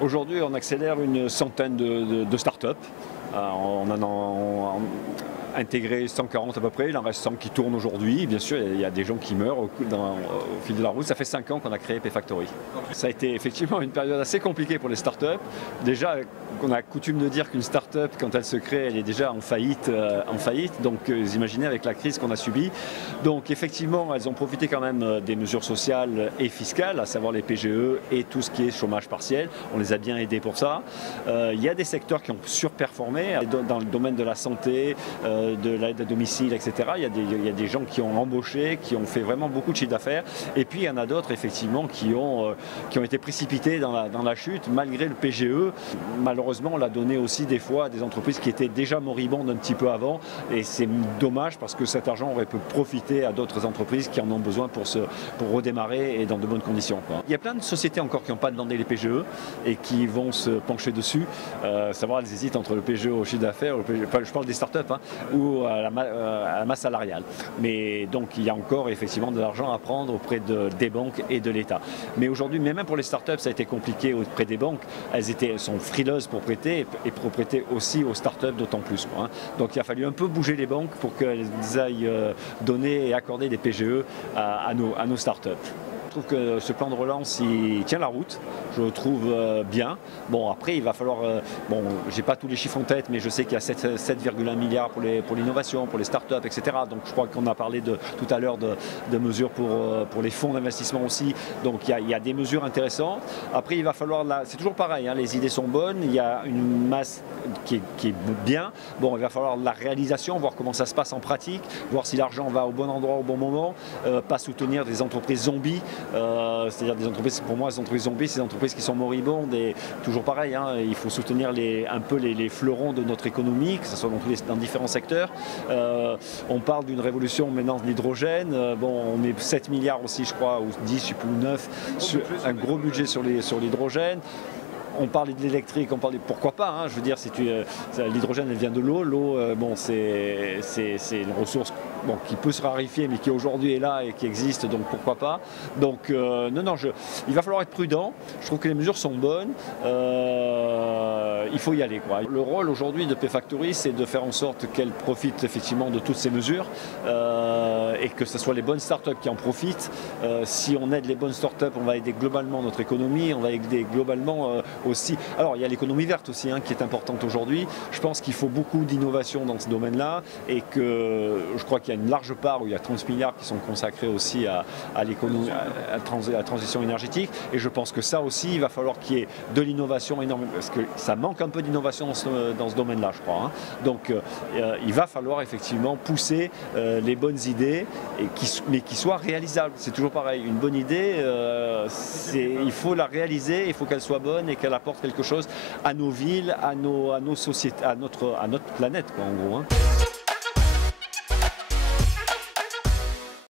Aujourd'hui, on accélère une centaine de start-up. On en a intégré 140 à peu près, il en reste 100 qui tournent aujourd'hui. Bien sûr, il y a des gens qui meurent au fil de la route. Ça fait 5 ans qu'on a créé Pfactory. Ça a été effectivement une période assez compliquée pour les startups. Déjà, on a coutume de dire qu'une startup, quand elle se crée, elle est déjà en faillite. Donc, vous imaginez avec la crise qu'on a subie. Donc, effectivement, elles ont profité quand même des mesures sociales et fiscales, à savoir les PGE et tout ce qui est chômage partiel. On les a bien aidés pour ça. Il y a des secteurs qui ont surperformé dans le domaine de la santé, de l'aide à domicile, etc. Il y a des gens qui ont embauché, qui ont fait vraiment beaucoup de chiffre d'affaires. Et puis il y en a d'autres effectivement qui ont été précipités dans la chute malgré le PGE. Malheureusement, on l'a donné aussi des fois à des entreprises qui étaient déjà moribondes un petit peu avant. Et c'est dommage parce que cet argent aurait pu profiter à d'autres entreprises qui en ont besoin pour redémarrer et dans de bonnes conditions, quoi. Il y a plein de sociétés encore qui n'ont pas demandé les PGE et qui vont se pencher dessus. Savoir, elles hésitent entre le PGE au chiffre d'affaires, je parle des startups, hein, ou à la masse salariale. Mais donc il y a encore effectivement de l'argent à prendre auprès des banques et de l'État. Mais aujourd'hui, même pour les startups, ça a été compliqué auprès des banques. Elles sont frileuses pour prêter et pour prêter aussi aux startups d'autant plus, quoi, hein. Donc il a fallu un peu bouger les banques pour qu'elles aillent donner et accorder des PGE à nos startups. Je trouve que ce plan de relance, il tient la route, je le trouve bien. Bon, après, il va falloir, j'ai pas tous les chiffres en tête, mais je sais qu'il y a 7,1 milliards pour l'innovation, pour les startups, etc. Donc je crois qu'on a parlé tout à l'heure de mesures pour les fonds d'investissement aussi. Donc il y a des mesures intéressantes. Après, il va falloir, c'est toujours pareil, hein, les idées sont bonnes, il y a une masse qui est bien. Bon, il va falloir la réalisation, voir comment ça se passe en pratique, voir si l'argent va au bon endroit au bon moment, pas soutenir des entreprises zombies. C'est-à-dire des entreprises, pour moi, les entreprises zombies, c'est des entreprises qui sont moribondes et toujours pareil, hein, il faut soutenir un peu les fleurons de notre économie, que ce soit dans différents secteurs. On parle d'une révolution maintenant de l'hydrogène. On met 7 milliards aussi, je crois, ou 10 ou 9, un gros budget sur l'hydrogène. On parle de l'électrique, pourquoi pas, hein, je veux dire, l'hydrogène, elle vient de l'eau. L'eau, c'est une ressource qui peut se raréfier, mais qui aujourd'hui est là et qui existe, donc pourquoi pas. Donc il va falloir être prudent. Je trouve que les mesures sont bonnes. Il faut y aller, quoi. Le rôle aujourd'hui de Pfactory, c'est de faire en sorte qu'elle profite effectivement de toutes ces mesures et que ce soit les bonnes startups qui en profitent. Si on aide les bonnes startups, on va aider globalement notre économie, on va aider globalement aussi. Alors il y a l'économie verte aussi, hein, qui est importante aujourd'hui. Je pense qu'il faut beaucoup d'innovation dans ce domaine-là et que je crois qu'il y a une large part où il y a 30 milliards qui sont consacrés aussi à l'économie, à la transition énergétique. Et je pense que ça aussi, il va falloir qu'il y ait de l'innovation énorme, parce que ça manque un peu d'innovation dans ce domaine-là, je crois, hein. Donc il va falloir effectivement pousser les bonnes idées, mais qui soient réalisables. C'est toujours pareil, une bonne idée, il faut la réaliser, il faut qu'elle soit bonne et qu'elle apporte quelque chose à nos villes, à nos sociétés, à notre planète, quoi, en gros, hein.